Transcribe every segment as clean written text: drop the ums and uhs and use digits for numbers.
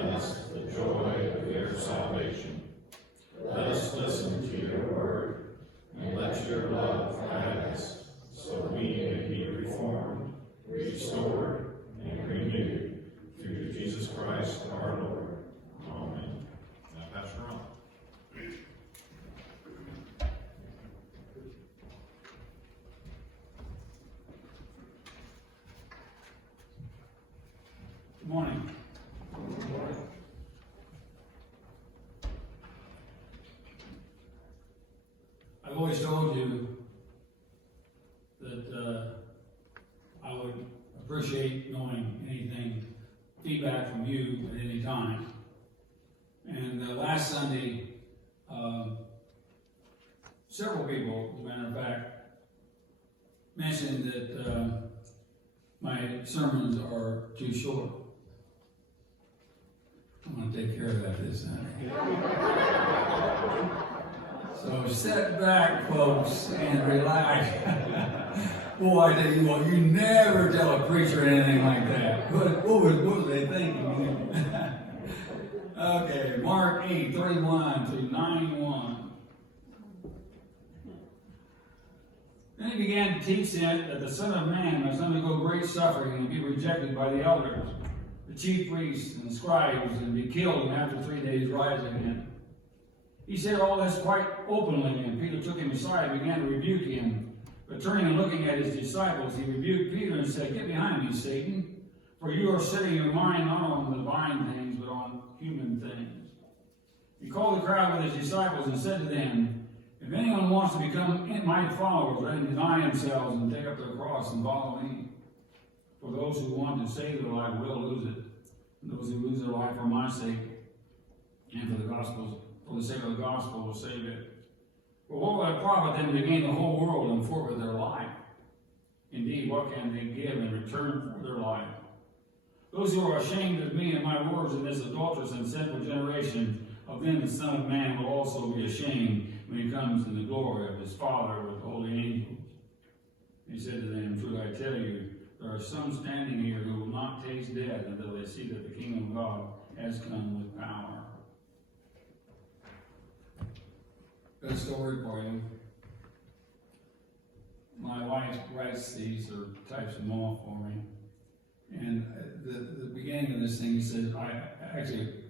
us the joy of your salvation. Let us listen to your word, and let your love guide us, so we may be reformed, restored, and renewed through Jesus Christ our Lord. Amen. Now, Pastor Ron. Good morning. I've always told you that I would appreciate knowing anything, feedback from you at any time. And last Sunday, several people, as a matter of fact, mentioned that my sermons are too short. I'm going to take care of that this Sunday. So sit back, folks, and relax. Boy, I tell you what, you never tell a preacher anything like that. What was they thinking? Okay, Mark 8:31 through 9:1. Then he began to teach them that the Son of Man must undergo great suffering and be rejected by the elders, the chief priests and scribes, and be killed, and after 3 days rise again. He said all this quite openly, and Peter took him aside and began to rebuke him. But turning and looking at his disciples, he rebuked Peter and said, "Get behind me, Satan, for you are setting your mind not on the divine things, but on human things." He called the crowd with his disciples and said to them, "If anyone wants to become my followers, let him deny themselves and take up their cross and follow me. For those who want to save their life will lose it, and those who lose their life for my sake and for the sake of the gospel will save it. For what will it profit them to gain the whole world and forfeit their life? Indeed, what can they give in return for their life? Those who are ashamed of me and my words in this adulterous and sinful generation, of them the Son of Man will also be ashamed when he comes in the glory of his Father with holy angels." He said to them, "Truly I tell you, there are some standing here who will not taste death until they see that the kingdom of God has come with power." Got a story for you. My wife writes these or types them off for me. And the beginning of this thing says,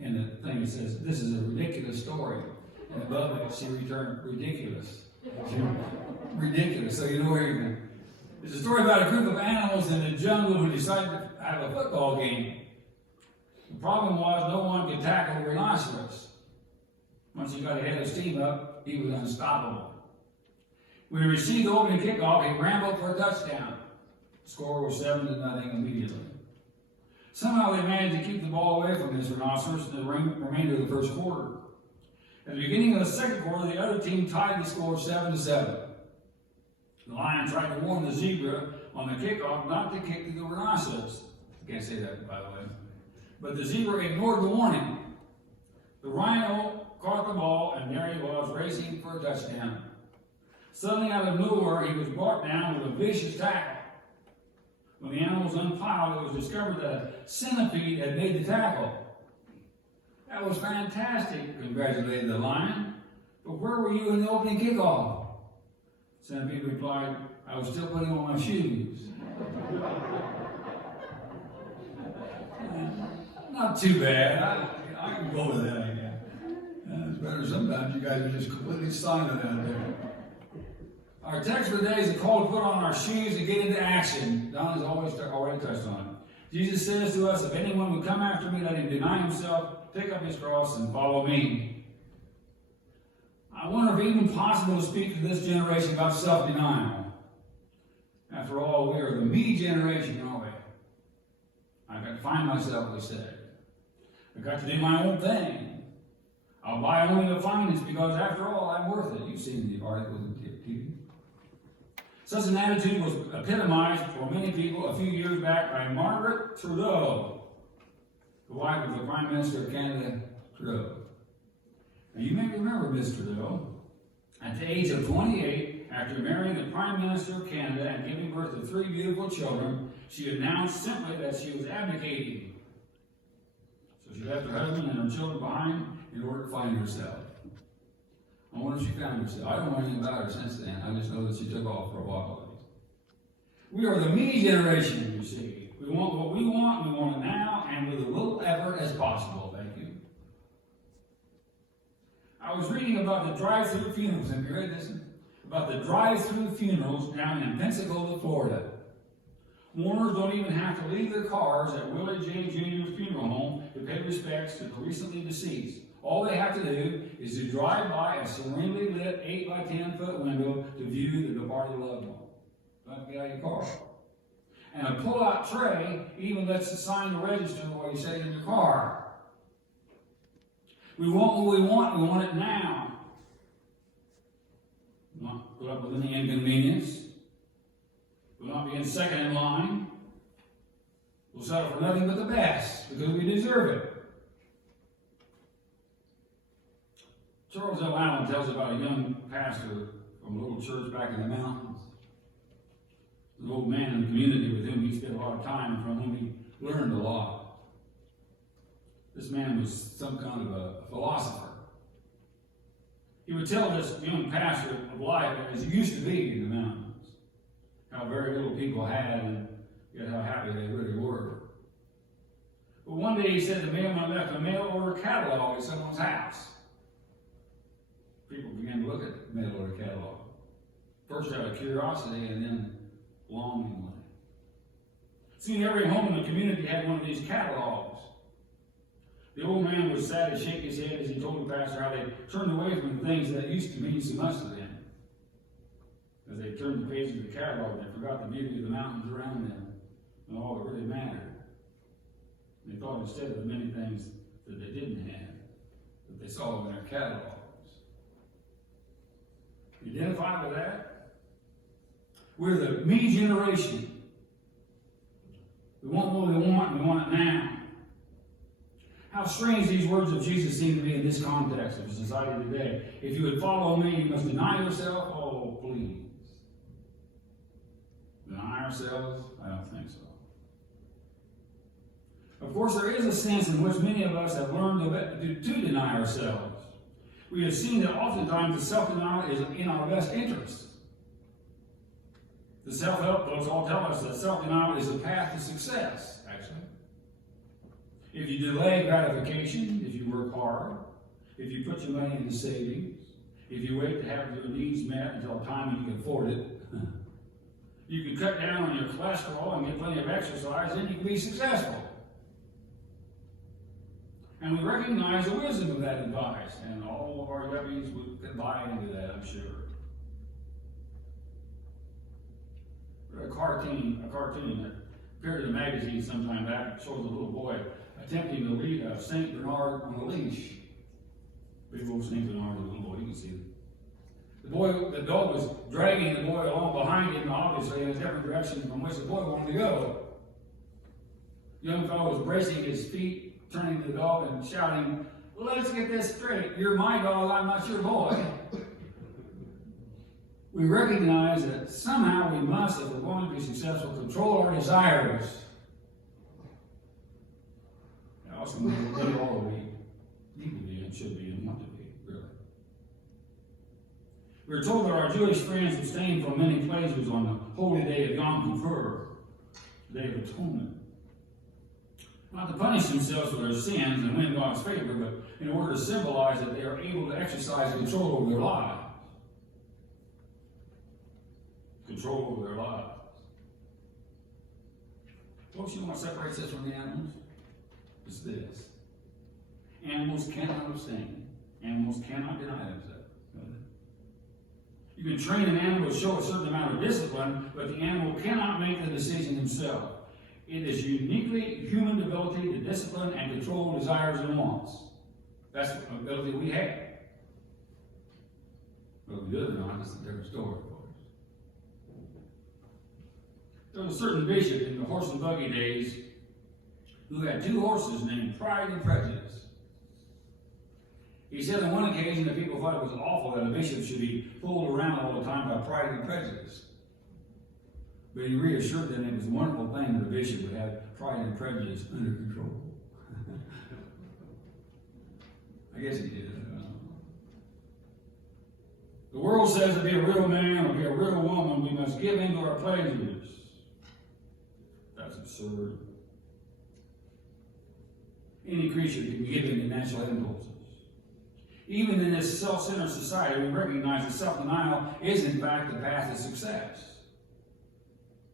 in the thing it says, "This is a ridiculous story." And above it, she returned, "Ridiculous." Ridiculous. So you know where you're going. It's a story about a group of animals in the jungle who decided to have a football game. The problem was no one could tackle a rhinoceros. Once he got a head of steam up, he was unstoppable. When he received the opening kickoff, he rambled for a touchdown. The score was 7-0 immediately. Somehow they managed to keep the ball away from this rhinoceros in the remainder of the first quarter. At the beginning of the second quarter, the other team tied the score 7-7. The lion tried to warn the zebra on the kickoff not to kick to the rhinoceros. I can't say that, by the way. But the zebra ignored the warning. The rhino caught the ball, and there he was, racing for a touchdown. Suddenly, out of nowhere, he was brought down with a vicious tackle. When the animal was unpiled, it was discovered that a centipede had made the tackle. "That was fantastic," congratulated the lion. "But where were you in the opening kickoff?" Centipede replied, "I was still putting on my shoes." Not too bad. I can go with that, I guess. It's better sometimes. You guys are just completely silent out there. Our text for today is a call to put on our shoes and get into action. Don has already touched on it. Jesus says to us, "If anyone would come after me, let him deny himself, pick up his cross, and follow me." I wonder if it's even possible to speak to this generation about self-denial. After all, we are the me generation, aren't we? I've got to find myself, they said. I've got to do my own thing. I'll buy only the finest because, after all, I'm worth it. You've seen the articles in TV. Such an attitude was epitomized for many people a few years back by Margaret Trudeau, the wife of the Prime Minister of Canada, Trudeau. Now, you may remember Miss Trudeau. At the age of 28, after marrying the Prime Minister of Canada and giving birth to 3 beautiful children, she announced simply that she was abdicating. So But she left her husband and her children behind in order to find herself. I wonder if she found herself. I don't know anything about her since then. I just know that she took off for a while. We are the me generation, you see. We want what we want it now, and with as little effort as possible. Thank you. I was reading about the drive-through funerals. Have you read this? About the drive-through funerals down in Pensacola, Florida. Mourners don't even have to leave their cars at Willie J. Jr.'s funeral home to pay respects to the recently deceased. All they have to do is to drive by a serenely lit 8 by 10 foot window to view the departed loved one. Don't have to get out of your car. And a pull-out tray even lets the sign register while you sit in your car. We want what we want it now. We'll not put up with any inconvenience. We'll not be in second in line. We'll settle for nothing but the best because we deserve it. Charles L. Allen tells about a young pastor from a little church back in the mountains. An old man in the community with whom he spent a lot of time, from whom he learned a lot. This man was some kind of a philosopher. He would tell this young pastor of life as it used to be in the mountains. How very little people had, and yet how happy they really were. But one day he said the mailman left a mail order catalog at someone's house. People began to look at the mail order catalog. First out of curiosity and then longingly. Soon every home in the community had one of these catalogs. The old man was sad to shake his head as he told the pastor how they turned away from the things that used to mean so much to them. As they turned the pages of the catalog, they forgot the beauty of the mountains around them and all that really mattered. They thought instead of the many things that they didn't have, that they saw in their catalogs. You identify with that? We're the me generation. We want what we want, and we want it now. How strange these words of Jesus seem to be in this context of society today. If you would follow me, you must deny yourself. Oh, please. Deny ourselves? I don't think so. Of course, there is a sense in which many of us have learned to deny ourselves. We have seen that oftentimes the self-denial is in our best interest. The self-help books all tell us that self-denial is the path to success, actually. If you delay gratification, if you work hard, if you put your money into savings, if you wait to have your needs met until a time when you can afford it, you can cut down on your cholesterol and get plenty of exercise, then you can be successful. And we recognize the wisdom of that advice, and all of our yuppies would buy into that, I'm sure. A cartoon that appeared in a magazine sometime back shows a little boy attempting to lead a St. Bernard on a leash. Big old St. Bernard, little boy, you can see it. The dog was dragging the boy along behind him, obviously in a different direction from which the boy wanted to go. The young fellow was bracing his feet, turning to the dog and shouting, "Let's get this straight. You're my dog, I'm not your boy." We recognize that somehow we must, if we're going to be successful, control our desires. And also, we really all we need to be and should be and want to be, really. We're told that our Jewish friends abstained from many pleasures on the holy day of Yom Kippur, the Day of Atonement. Not to punish themselves for their sins and win God's favor, but in order to symbolize that they are able to exercise control over their lives. Control over their lives. Folks, you know what separates us from the animals? It's this. Animals cannot abstain. Animals cannot deny themselves. You can train an animal to show a certain amount of discipline, but the animal cannot make the decision himself. It is uniquely human ability to discipline and control desires and wants. That's the ability we have. But we do it or not, it's a different story. There was a certain bishop in the horse and buggy days who had 2 horses named Pride and Prejudice. He said on one occasion that people thought it was awful that a bishop should be pulled around all the time by pride and prejudice. But he reassured them it was a wonderful thing that a bishop would have pride and prejudice under control. guess he did. The world says to be a real man or be a real woman, we must give in to our pleasures. That's absurd. Any creature can give in to natural impulses. Even in this self-centered society, we recognize that self-denial is in fact the path to success.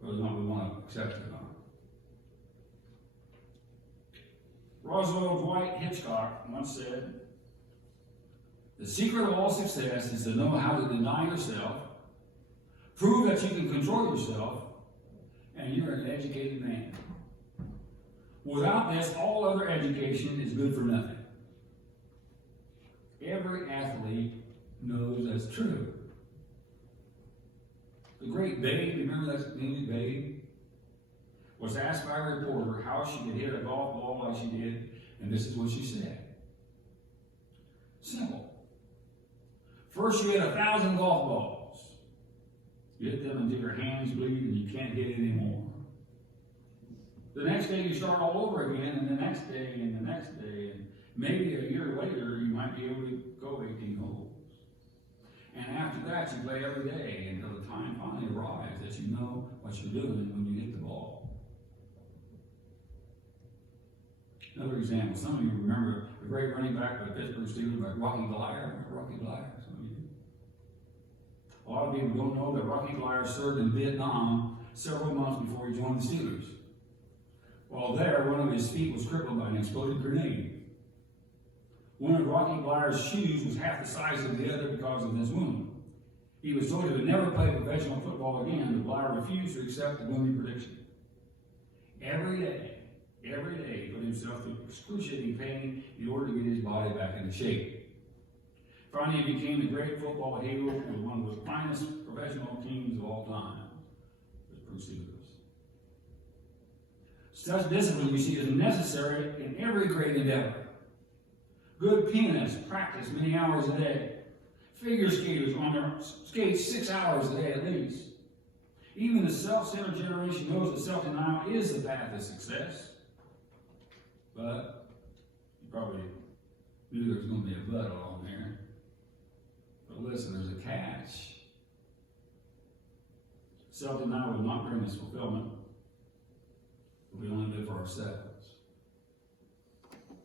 Whether or not we want to accept it or not. Roswell Dwight Hitchcock once said, "The secret of all success is to know how to deny yourself, prove that you can control yourself, and you're an educated man. Without this, all other education is good for nothing." Every athlete knows that's true. The great Babe, remember that movie Babe? Was asked by a reporter how she could hit a golf ball like she did, and this is what she said. Simple. First, you hit 1,000 golf balls. You hit them until your hands bleed and you can't hit anymore. The next day, you start all over again, and the next day, and the next day, and maybe a year later, you might be able to go 18 holes. And after that, you play every day until the time finally arrives that you know what you're doing when you hit the ball. Another example, some of you remember the great running back for the Pittsburgh Steelers, like Rocky Bleier. Remember Rocky Bleier? Some of you. A lot of people don't know that Rocky Bleier served in Vietnam several months before he joined the Steelers. While there, one of his feet was crippled by an exploded grenade. One of Rocky Bleier's shoes was half the size of the other because of this wound. He was told he would never play professional football again, but Bleier refused to accept the gloomy prediction. Every day, he put himself through excruciating pain in order to get his body back into shape. Finally, he became the great football hero and one of the finest professional teams of all time. It was Steelers. Such discipline, you see, is necessary in every great endeavor. Good pianists practice many hours a day. Figure skaters on their skates 6 hours a day at least. Even the self-centered generation knows that self-denial is the path to success. But you probably knew there was going to be a but along there. But listen, there's a catch. Self-denial will not bring us fulfillment. We only live for ourselves.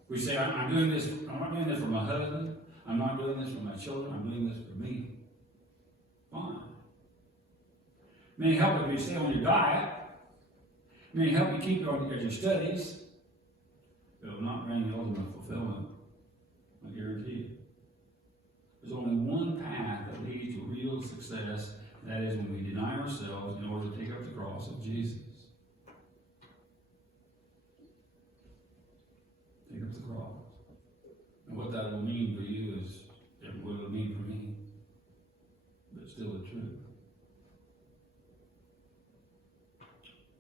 We say, I'm not doing this for my husband. I'm not doing this for my children. I'm doing this for me. Fine. It may help if you stay on your diet. It may help you keep on your studies. But it will not bring the ultimate fulfillment. I guarantee you. There's only one path that leads to real success. And that is when we deny ourselves in order to take up the cross of Jesus. Take up the cross. And what that will mean for you is what it will mean for me. But it's still the truth.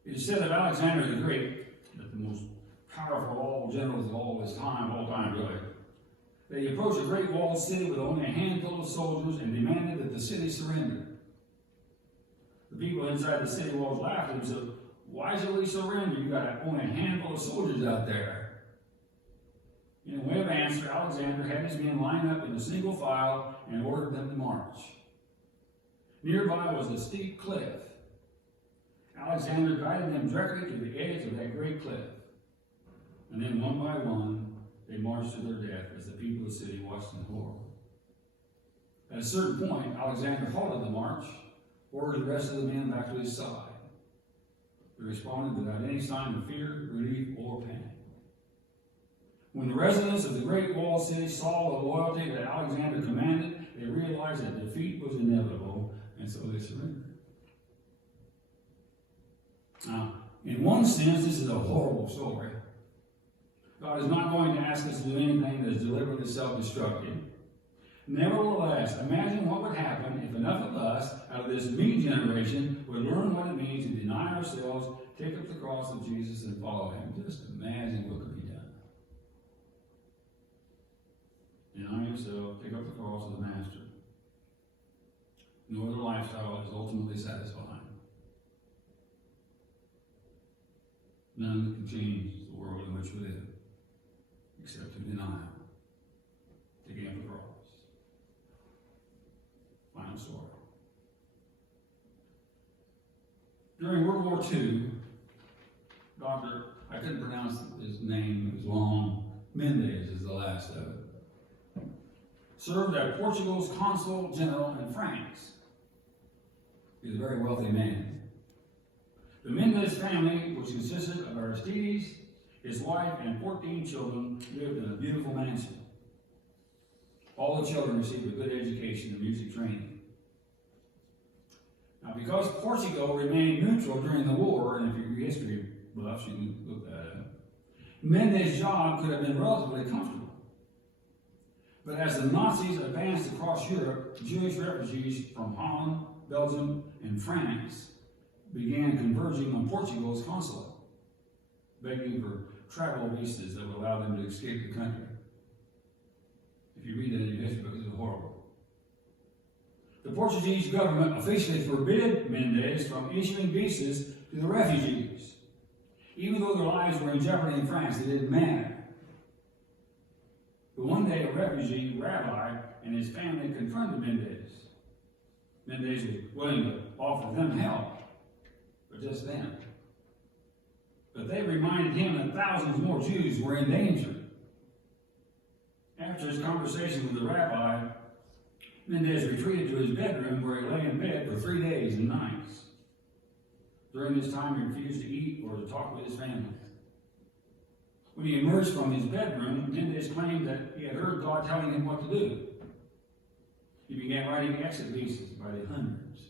It is said of Alexander the Great, that the most powerful of all generals of all time really, that he approached a great walled city with only a handful of soldiers and demanded that the city surrender. The people inside the city walls laughed at him and said, "Why should we surrender? You got only a handful of soldiers out there." In a way of answer, Alexander had his men line up in a single file and ordered them to march. Nearby was a steep cliff. Alexander guided them directly to the edge of that great cliff. And then one by one, they marched to their death as the people of the city watched in horror. At a certain point, Alexander halted the march, ordered the rest of the men back to his side. They responded without any sign of fear, relief, or panic. When the residents of the great walled city saw the loyalty that Alexander commanded, they realized that defeat was inevitable, and so they surrendered. Now, in one sense, this is a horrible story. God is not going to ask us to do anything that is deliberately self-destructive. Nevertheless, imagine what would happen if enough of us, out of this me generation, would learn what it means to deny ourselves, take up the cross of Jesus, and follow him. Just imagine what could be done. Deny yourself, take up the cross of the Master. No other lifestyle is ultimately satisfying. None can change the world in which we live, except in denial. War II, Dr. I couldn't pronounce his name, it was long, Mendes is the last of it, served as Portugal's consul general in France. He was a very wealthy man. The Mendes family, which consisted of Aristides, his wife, and 14 children, lived in a beautiful mansion. All the children received a good education and music training. Now, because Portugal remained neutral during the war, and if you're history buffs, you can look that up, Mendes' job could have been relatively comfortable. But as the Nazis advanced across Europe, Jewish refugees from Holland, Belgium, and France began converging on Portugal's consulate, begging for travel visas that would allow them to escape the country. If you read that in your history book, it's horrible. The Portuguese government officially forbid Mendes from issuing visas to the refugees. Even though their lives were in jeopardy in France, it didn't matter. But one day, a refugee rabbi and his family confronted Mendes. Mendes was willing to offer them help, but just then. But they reminded him that thousands more Jews were in danger. After his conversation with the rabbi, Mendes retreated to his bedroom where he lay in bed for 3 days and nights. During this time, he refused to eat or to talk with his family. When he emerged from his bedroom, Mendes claimed that he had heard God telling him what to do. He began writing exit visas by the hundreds,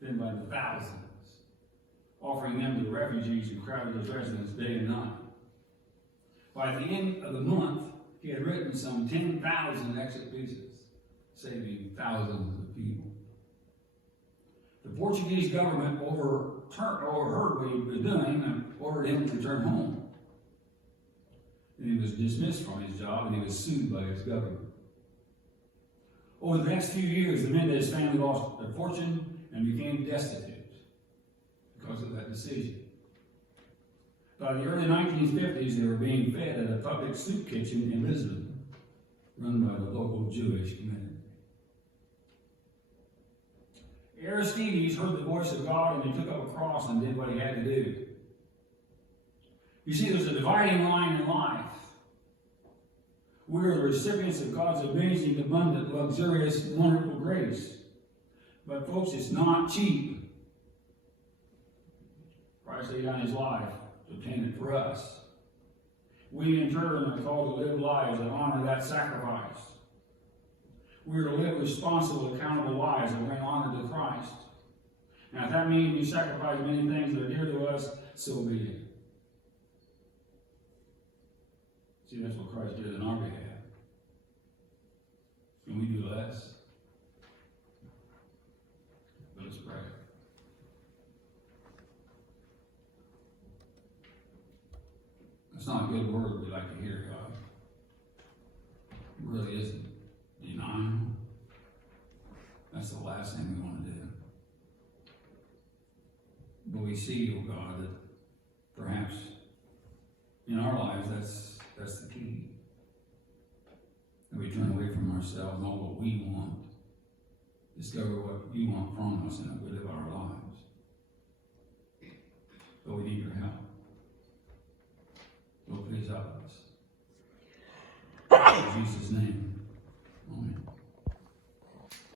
then by the thousands, offering them to the refugees who crowded his residence day and night. By the end of the month, he had written some 10,000 exit visas, saving thousands of people. The Portuguese government overheard what he was doing and ordered him to return home. And he was dismissed from his job and he was sued by his government. Over the next few years, the Mendes family lost their fortune and became destitute because of that decision. By the early 1950s, they were being fed at a public soup kitchen in Lisbon, run by the local Jewish community. Aristides heard the voice of God and he took up a cross and did what he had to do. You see, there's a dividing line in life. We are the recipients of God's amazing, abundant, luxurious, wonderful grace. But folks, it's not cheap. Christ laid down his life to obtain it for us. We in turn are called to live lives that honor that sacrifice. We are to live responsible, accountable lives that bring honor to Christ. Now, if that means we sacrifice many things that are dear to us, so be it. See, that's what Christ did on our behalf. Can we do less? Let us pray. That's not a good word we like to hear, God. It really isn't. Denial. That's the last thing we want to do. But we see, oh God, that perhaps in our lives that's the key. That we turn away from ourselves and all what we want. Discover what you want from us and that we live our lives. But we need your help. Lord, please help us. In Jesus' name.